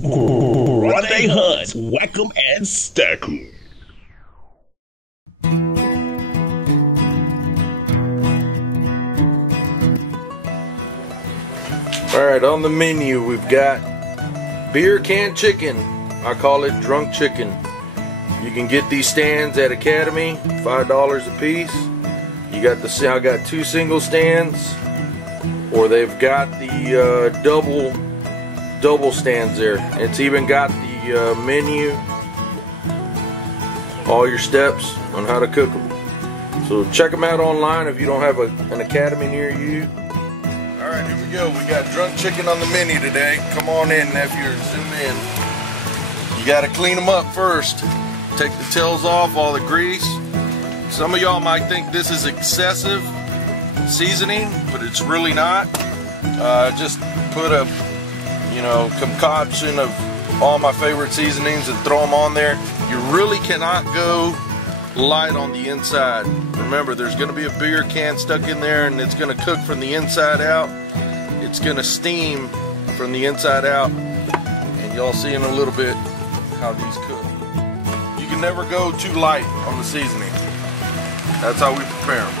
Grande Hunts, whack 'em and stack 'em. Alright, on the menu we've got beer can chicken. I call it drunk chicken. You can get these stands at Academy, $5 a piece. I got 2 single stands, or they've got the double stands there. It's even got the menu, all your steps on how to cook them. So check them out online if you don't have an Academy near you. Alright, here we go. We got drunk chicken on the menu today. Come on in, nephew, zoom in. You gotta clean them up first. Take the tails off, all the grease. Some of y'all might think this is excessive seasoning, but it's really not. Just put a concoction of all my favorite seasonings and throw them on there. You really cannot go light on the inside. Remember, there's going to be a beer can stuck in there, and it's going to cook from the inside out. It's going to steam from the inside out, and y'all see in a little bit how these cook. You can never go too light on the seasoning. That's how we prepare them.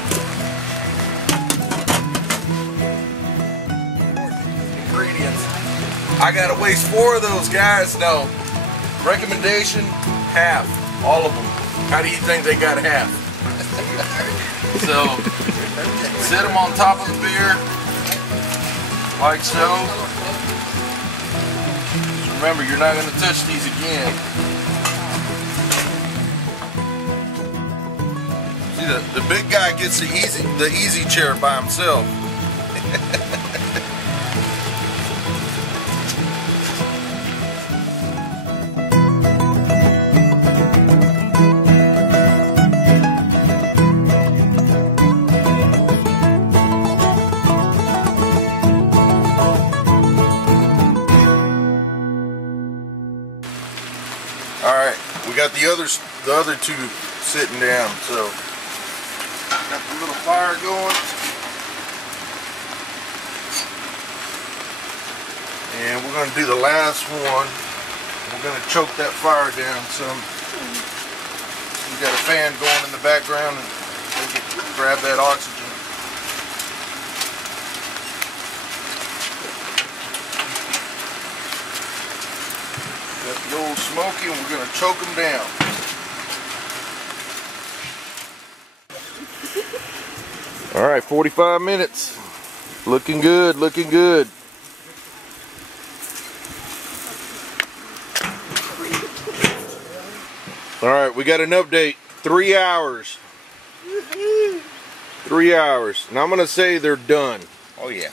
Ingredients. I gotta waste 4 of those, guys. No. Recommendation, half. All of them. How do you think they got half? So, sit them on top of the beer, like so. Remember, you're not gonna touch these again. See, the big guy gets the easy chair by himself. Alright, we got the other 2 sitting down, so got the little fire going. And we're going to do the last one. We're going to choke that fire down some. We got a fan going in the background, and we can grab that oxygen. Got the old smoky, and we're going to choke them down. Alright, 45 minutes. Looking good, looking good. Alright, we got an update. 3 hours. 3 hours. And I'm going to say they're done. Oh yeah.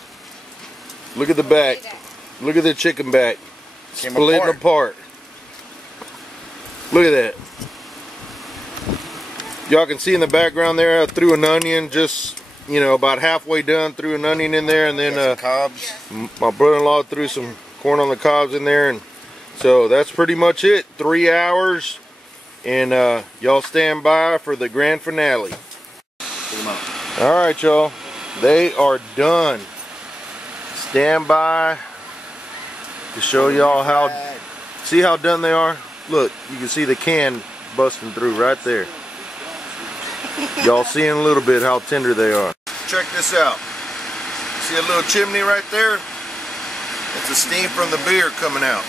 Look at the back. Look at the chicken back. Splitting apart. Look at that. Y'all can see in the background there, I threw an onion, just, about halfway done, threw an onion in there, and then cobs. My brother-in-law threw some corn on the cobs in there, and so that's pretty much it. 3 hours, and y'all stand by for the grand finale. Alright, y'all, they are done. Stand by to show y'all see how done they are? Look, you can see the can busting through right there. Y'all see in a little bit how tender they are. Check this out. See a little chimney right there? It's the steam from the beer coming out.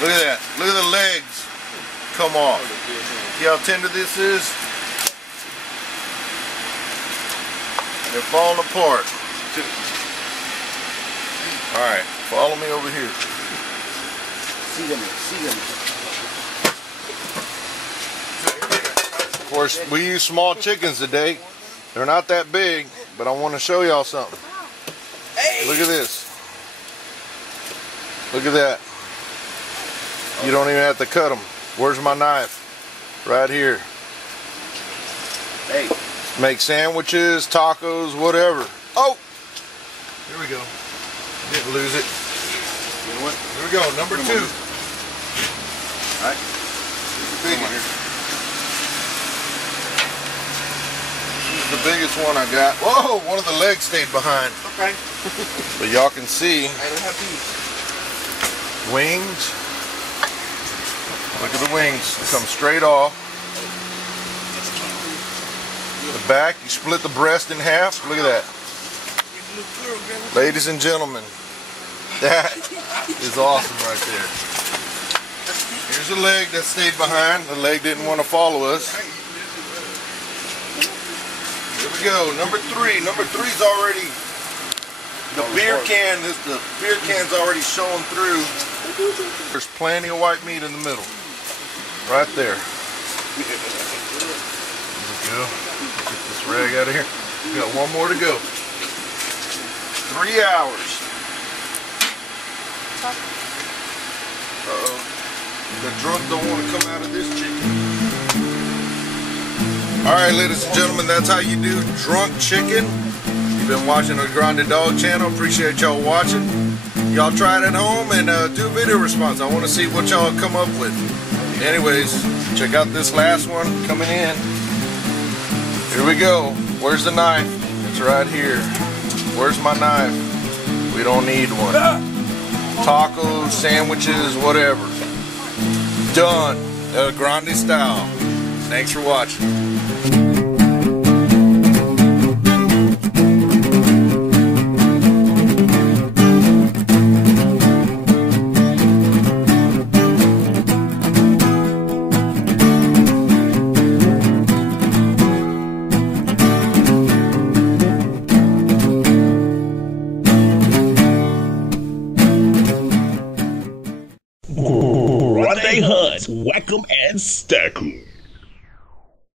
Look at that. Look at the legs come off. See how tender this is? They're falling apart. Alright, follow me over here. See them. Of course, we use small chickens today. They're not that big, but I want to show y'all something. Hey. Look at this. Look at that. You don't even have to cut them. Where's my knife? Right here. Hey. Make sandwiches, tacos, whatever. Oh! Here we go. Didn't lose it. Here we go, number 2. Alright. Big one here. the biggest one I got. Whoa, one of the legs stayed behind. Okay. But y'all can see. I don't have these. Wings. Look at the wings. They come straight off. The back, you split the breast in half. Look at that. Ladies and gentlemen, that is awesome right there. Here's a leg that stayed behind. The leg didn't want to follow us. Here we go. Number 3. Number 3's already, the beer can's already showing through. There's plenty of white meat in the middle. Right there. There we go. Get this rag out of here. We got one more to go. 3 hours. Uh-oh. The drunk don't want to come out of this chicken. Alright, ladies and gentlemen, that's how you do drunk chicken. You've been watching the Grande Dawg channel. Appreciate y'all watching. Y'all try it at home and do a video response. I want to see what y'all come up with. Anyways, check out this last one coming in. Here we go. Where's the knife? It's right here. Where's my knife? We don't need one. Tacos, sandwiches, whatever. Done. ElGrande style. Thanks for watching. Grande Hunts, whack 'em and stack 'em.